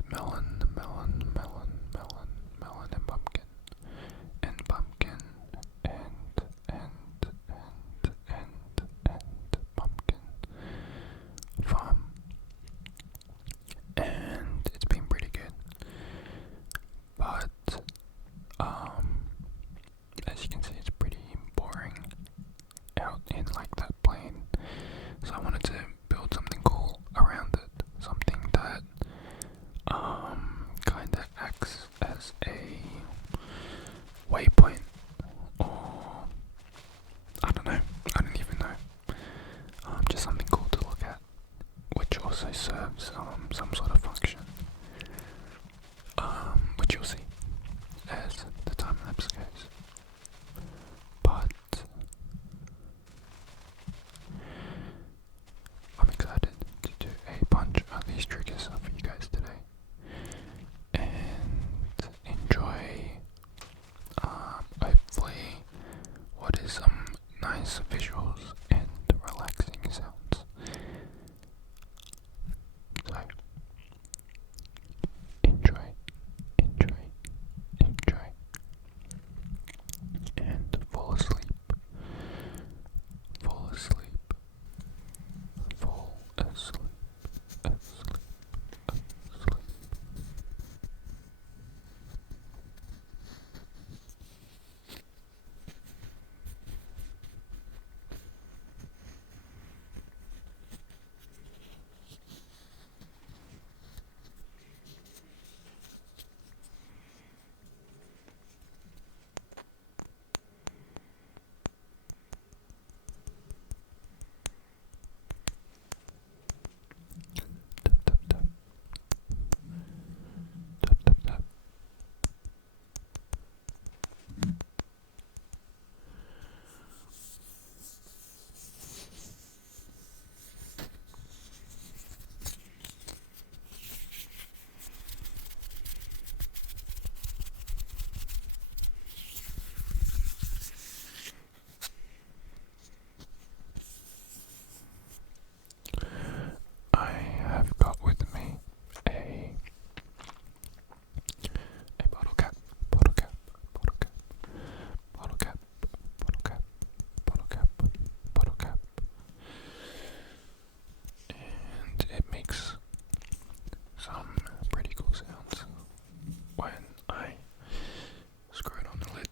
is melon, melon, melon, melon, melon, and pumpkin, and pumpkin, and pumpkin farm, and it's been pretty good. But as you can see, it's pretty boring out in like that plain. So I wanted to build something cool around it, something that kind of acts as a waypoint, or I don't know, I don't even know. Just something cool to look at, which also serves some sort of function, which you'll see as the time lapse goes. But I'm excited to do a bunch of these triggers for you guys today, and enjoy hopefully what is some nice visuals and relaxing sounds. So enjoy, and fall asleep, fall asleep, fall asleep, asleep, asleep. Tap, tap, tap. Tap, tap, tap. I have got with me a bottle cap, bottle cap, bottle cap, bottle cap, bottle cap, bottle cap, bottle cap, and it makes some pretty cool sounds when I screw it on the lid.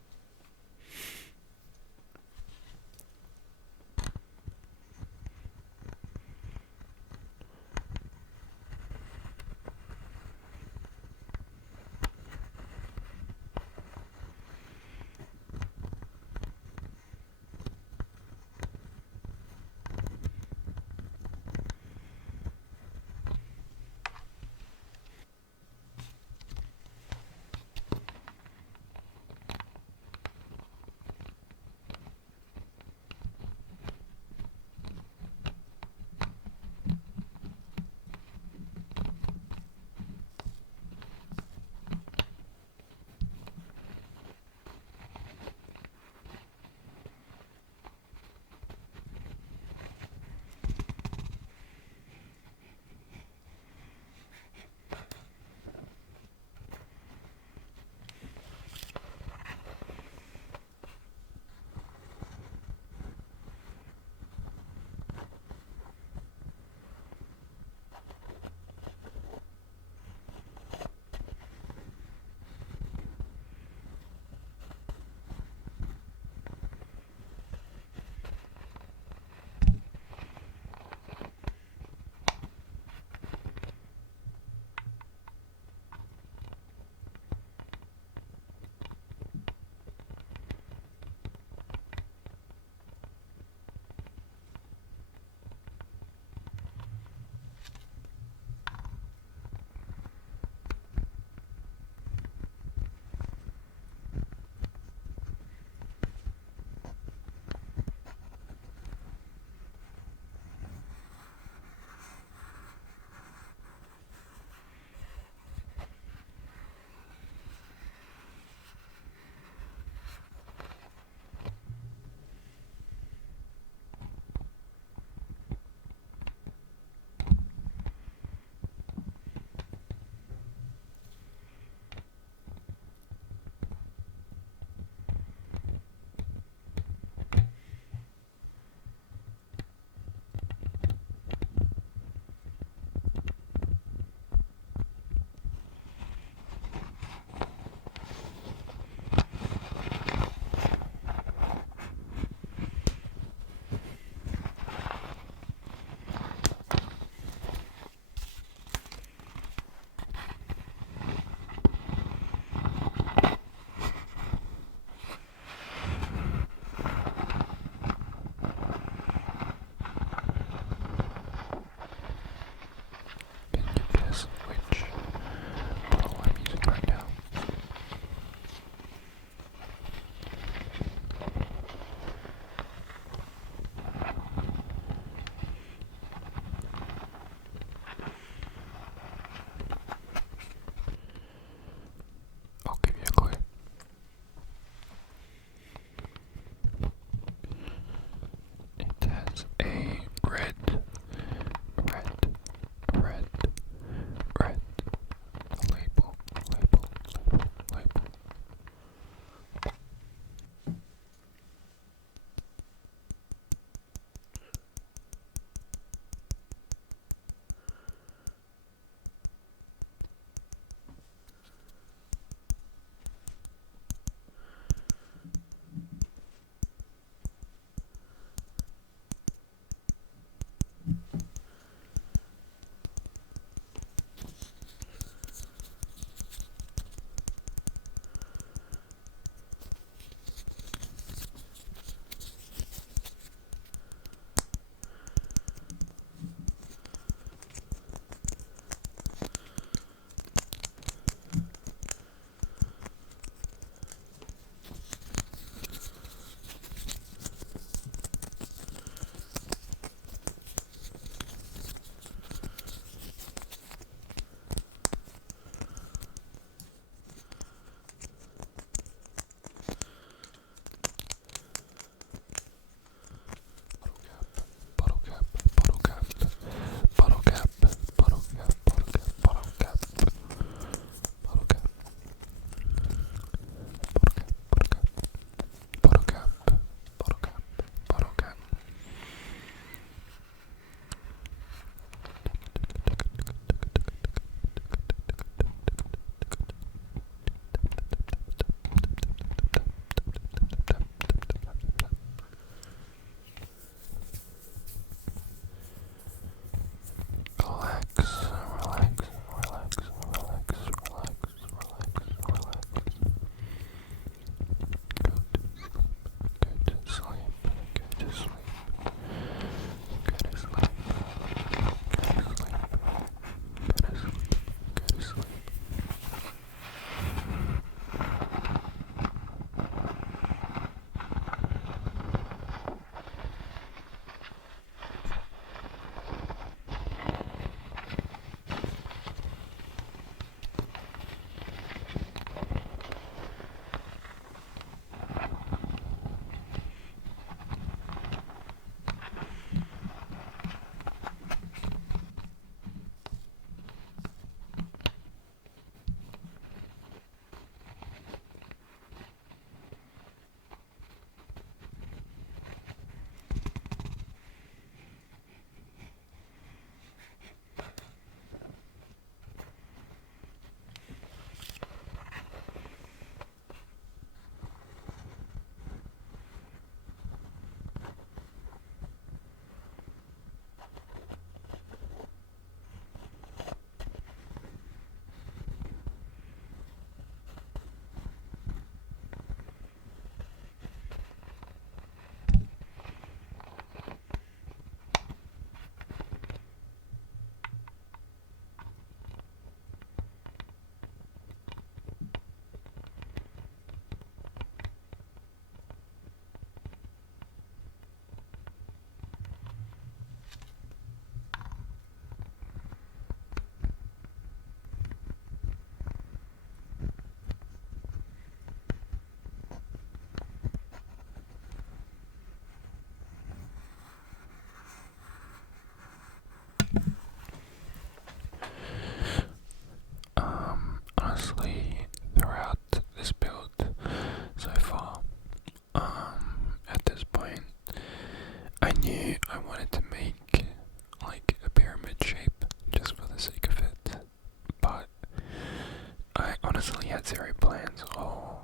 honestly had zero plans, or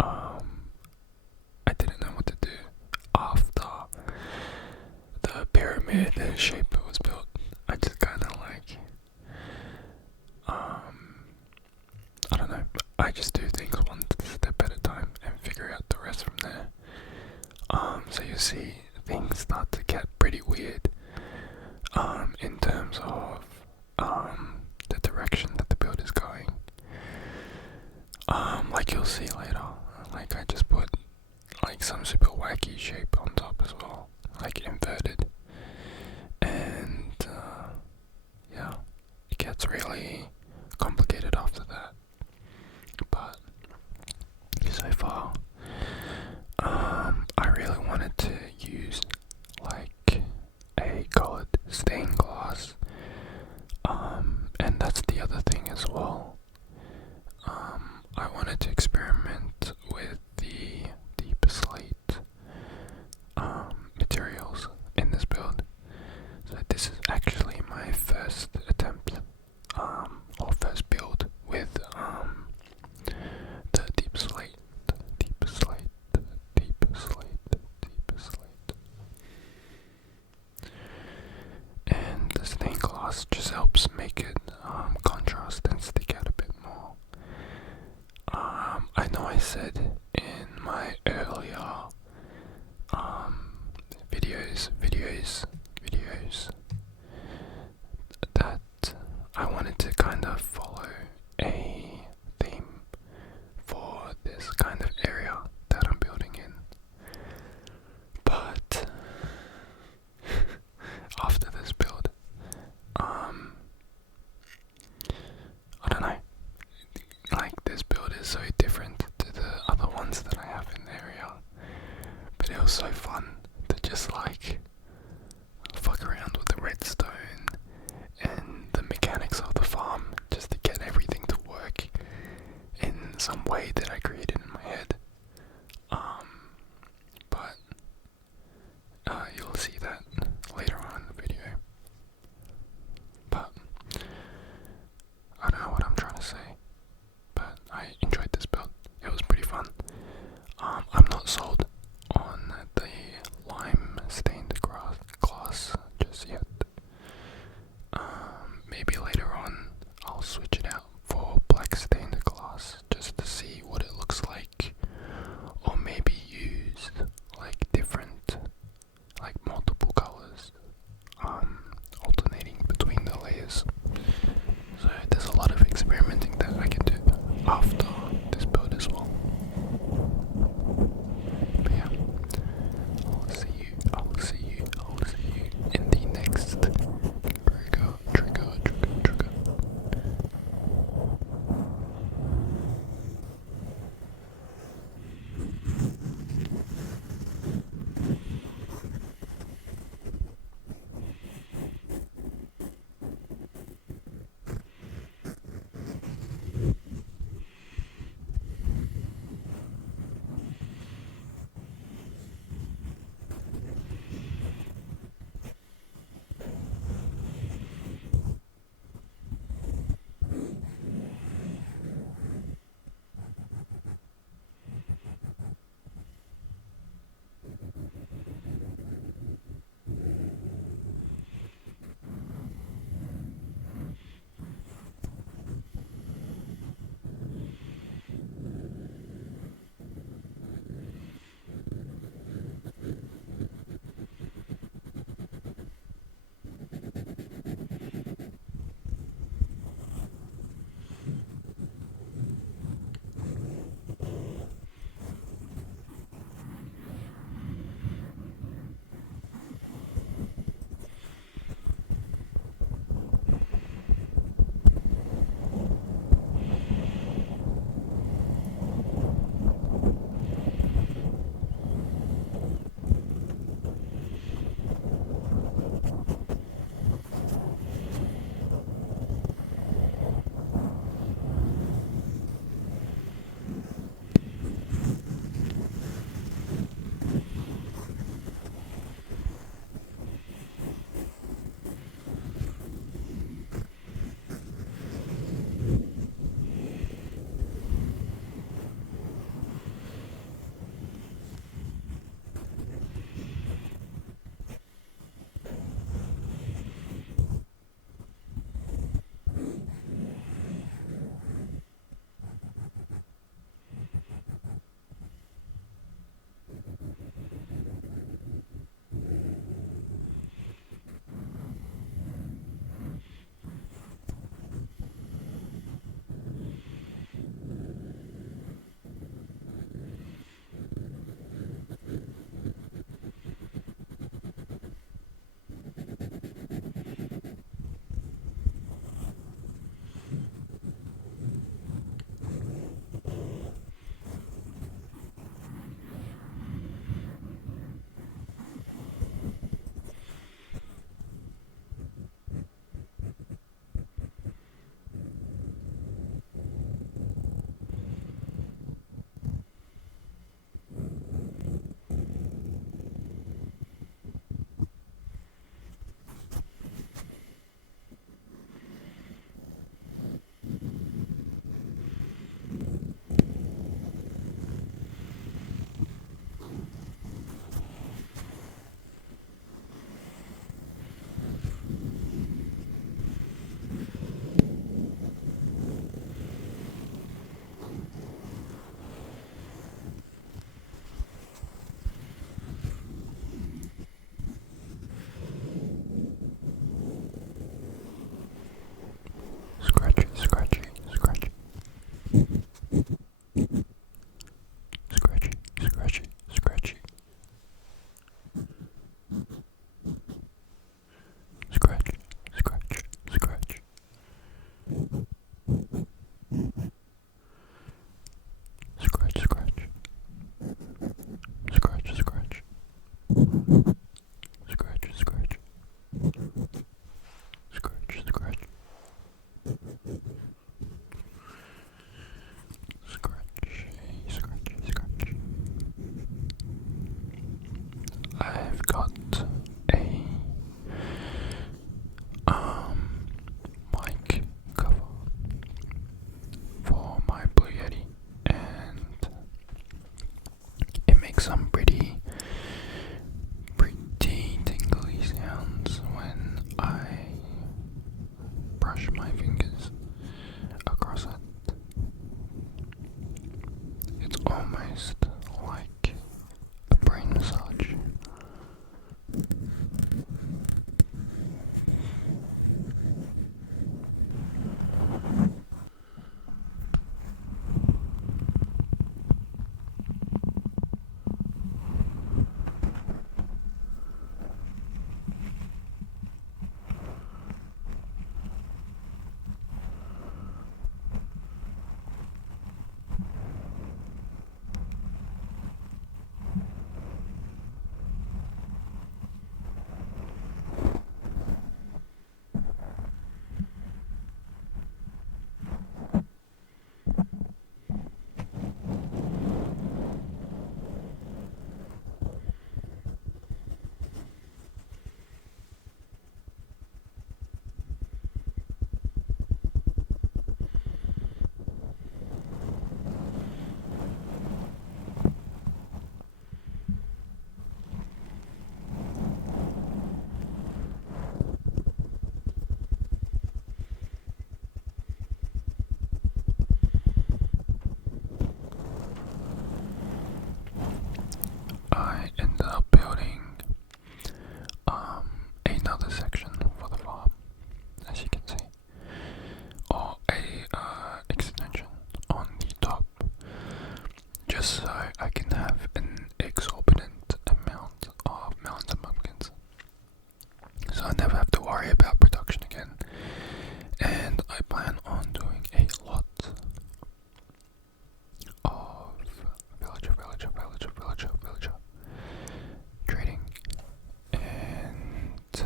I didn't know what to do after the pyramid shape was built. I just kind of like, I don't know, I just do things one step at a time and figure out the rest from there. So you see things start to get pretty weird, in terms of, the direction that the build is going. Like you'll see later, like I just put like some super wacky shape on top as well, like inverted, and yeah, it gets really complicated after that. But so far, I really wanted to use like a colored stained glass, and that's the other thing as well. I wanted to experiment with the deep slate materials in this build. So this is actually my first attempt, or first build with the deep slate, deep slate, deep slate, deep slate. And the stained glass just helps make it contrast and stick out a bit more. I know I said in my earlier videos that I wanted to kind of follow a theme for this kind of area that I'm building in. But after this build, I don't know, like this build is so different to the other ones that I have in the area, but it was so fun to just like fuck around with the redstone and the mechanics of the farm just to get everything to work in some way that I created in my head. But you'll see that later on in the video. But I don't know what I'm trying to say, but I enjoyed this build. It was pretty fun. I'm not sold on the lime stained glass just yet. Maybe later on I'll switch it out for black stained glass just to see what it looks like. almost like a brain massage. I ended up building another section for the farm, as you can see, or a extension on the top, just so I can have an exorbitant amount of melons and pumpkins, so I never have to worry about production again. And I plan on doing a lot of villager trading, and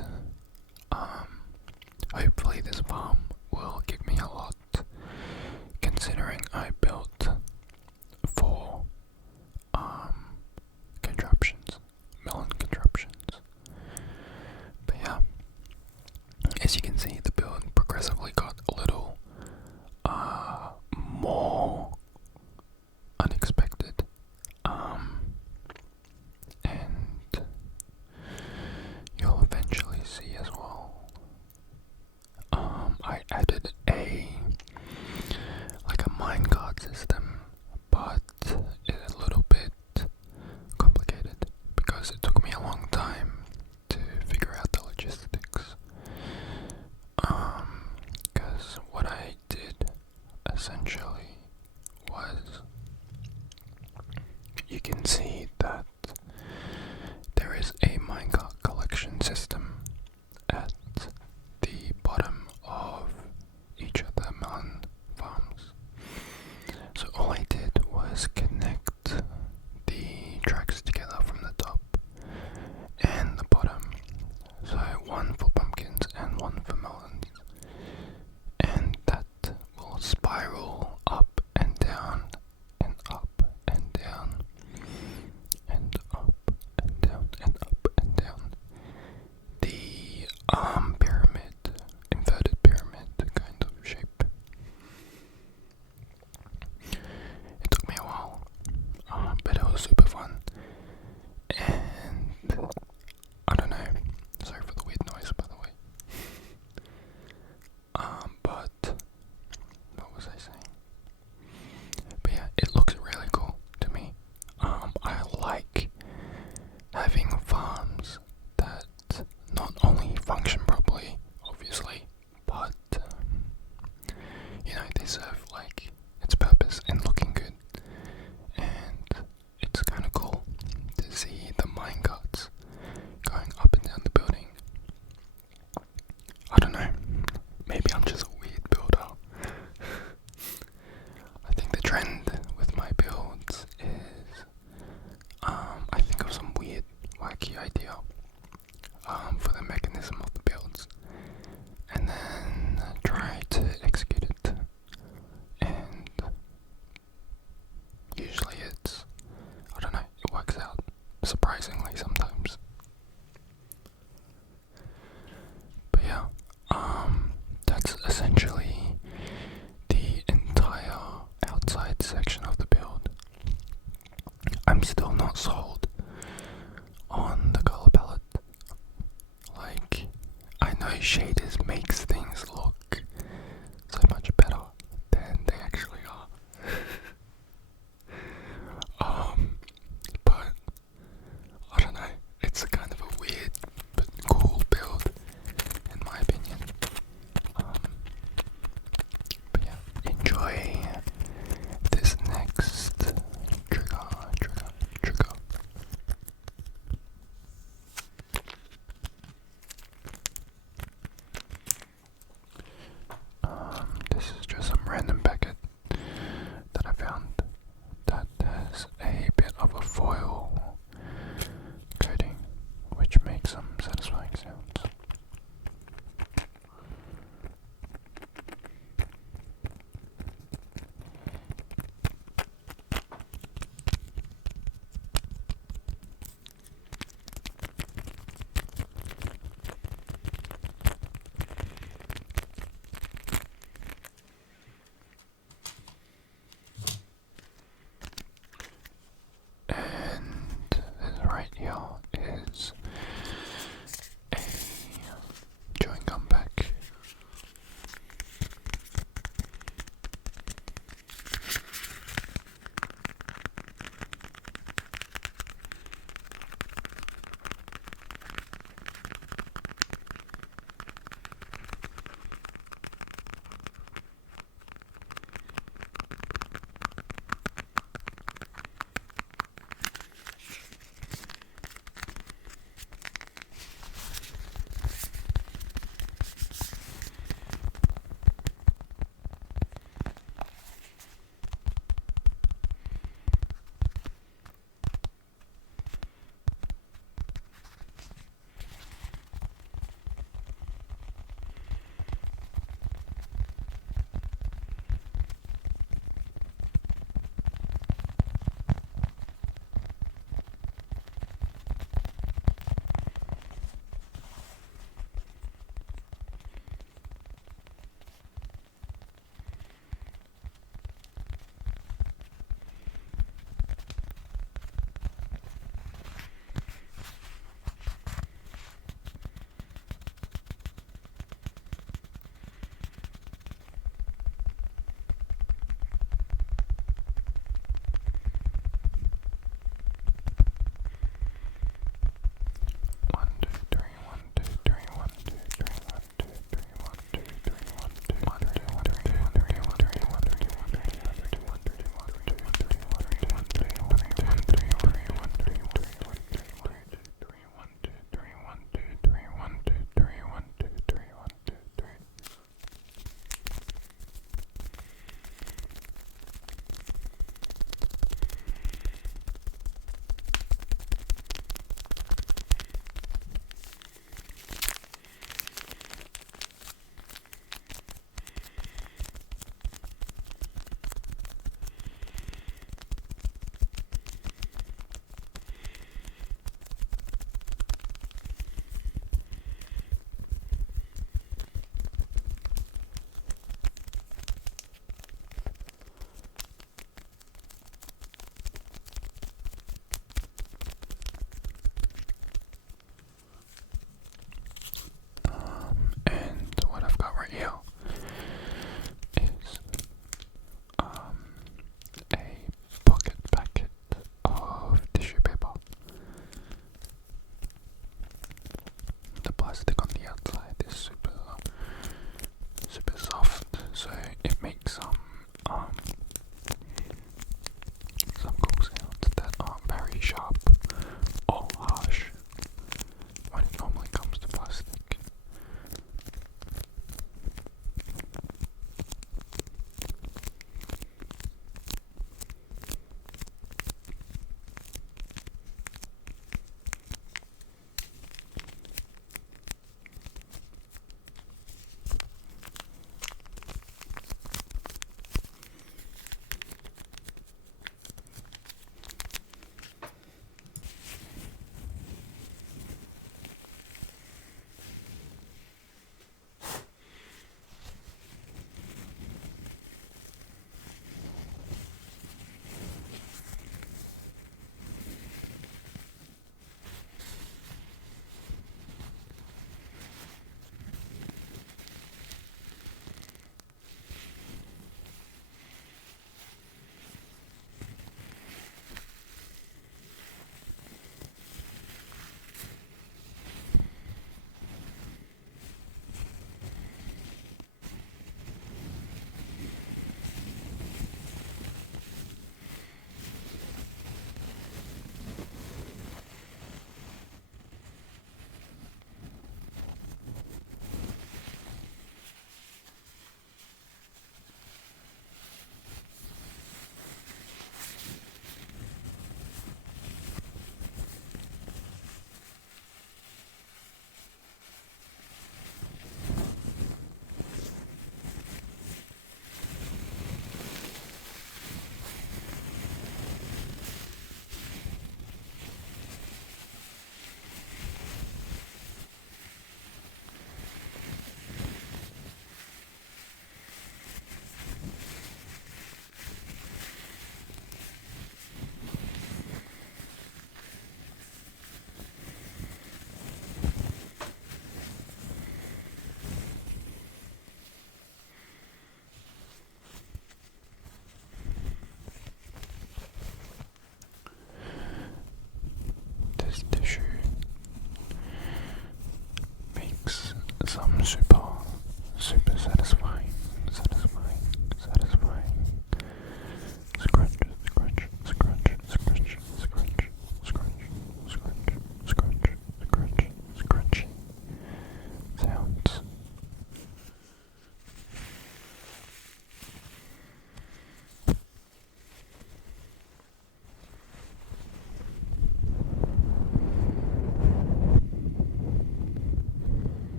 hopefully this farm will give me a lot, considering I built 4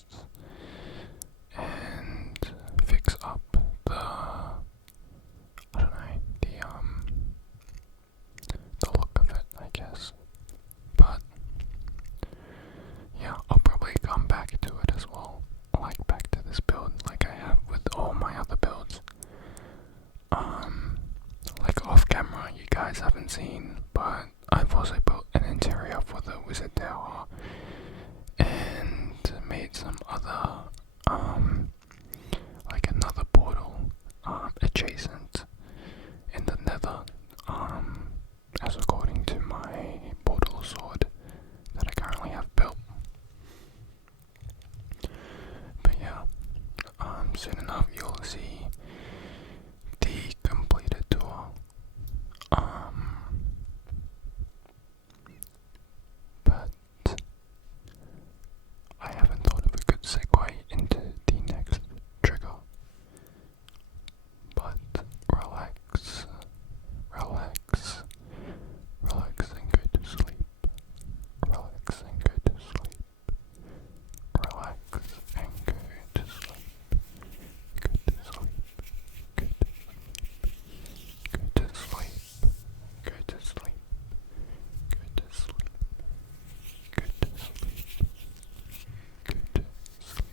chests and fix up the, I don't know, the look of it, I guess. But yeah, I'll probably come back to it as well, like back to this build like I have with all my other builds. Like off camera you guys haven't seen, but I've also built an interior for the wizard tower and made some other like another portal adjacent in the nether, as according to my portal sword that I currently have built. But yeah, soon enough you'll see the completed tour. But I haven't thought of a good segue into the next trigger. But relax, relax, relax and go to sleep. Relax and go to sleep. Relax and go to sleep. Go to sleep. Go to sleep. Go to sleep. Go to sleep. Go to sleep. Go to sleep. Go to sleep.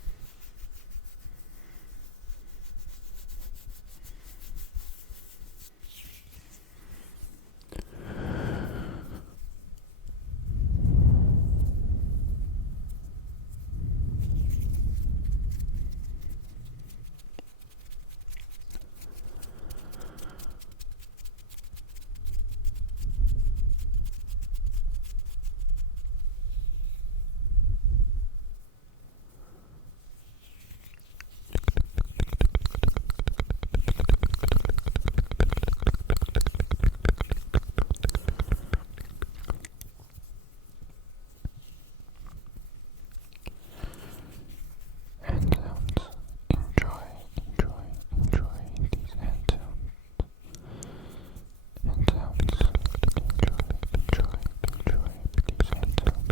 Hand sounds. Enjoy these hand sounds. Hand sounds. Enjoy these hand sounds.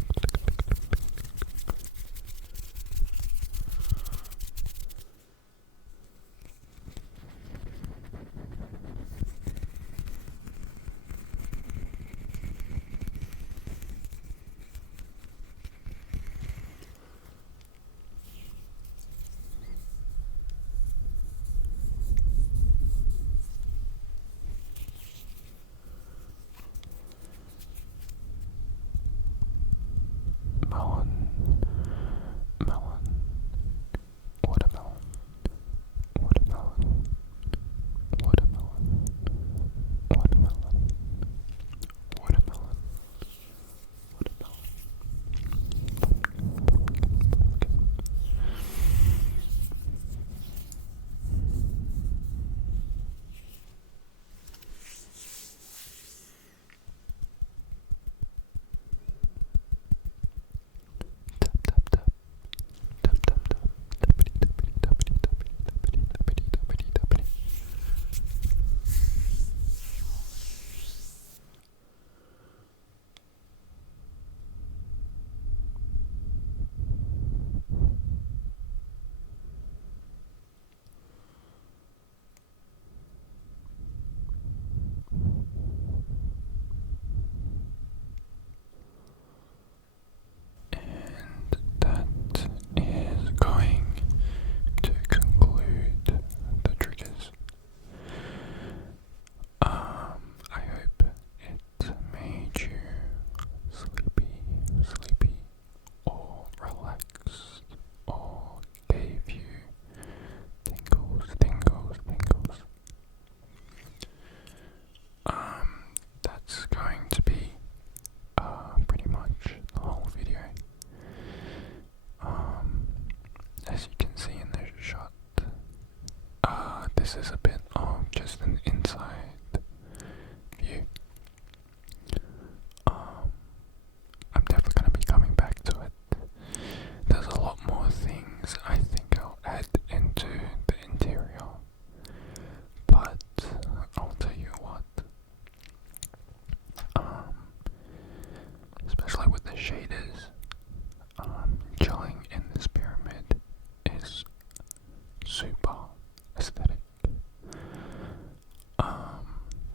Melon, watermelon, watermelon, watermelon, watermelon, watermelon, watermelon. That is going to conclude the triggers. I hope it made you sleepy, or relaxed, or gave you tingles. That's going to be pretty much the whole video. As you can see in the shot, this is a bit of just an inside view. I'm definitely going to be coming back to it. There's a lot more things I think I'll add into the interior, but I'll tell you what, especially with the shaders, chilling in this pyramid is super aesthetic.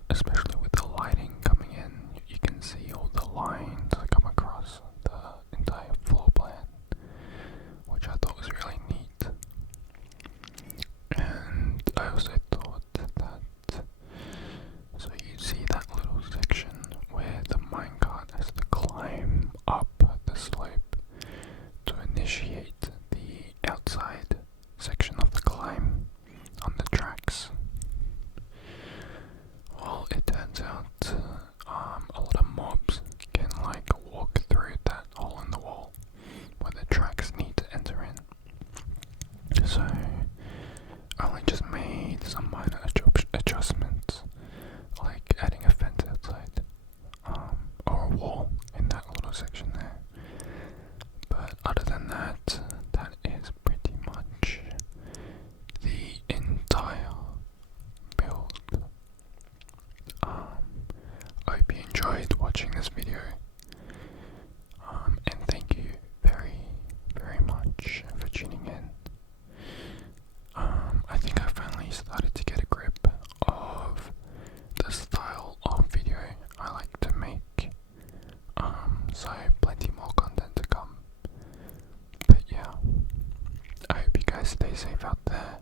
Especially with the lighting coming in, you can see all the lines that come across the entire floor plan, which I thought was really neat. And I also thought that, so you see that little section where the minecart has to climb up the slope to initiate the outside section of the climb on the tracks. Well, it turns out a lot of mobs can like walk through that hole in the wall where the tracks need to enter in. So I only just made some minor adjustments, like adding a fence outside, or a wall in that little section there. But other than that, that is pretty much the entire build. I hope you enjoyed watching this video, and thank you very, very much for tuning in. I think I finally started to get a grip of the style of video I like to make, so plenty more content to come. But yeah, I hope you guys stay safe out there,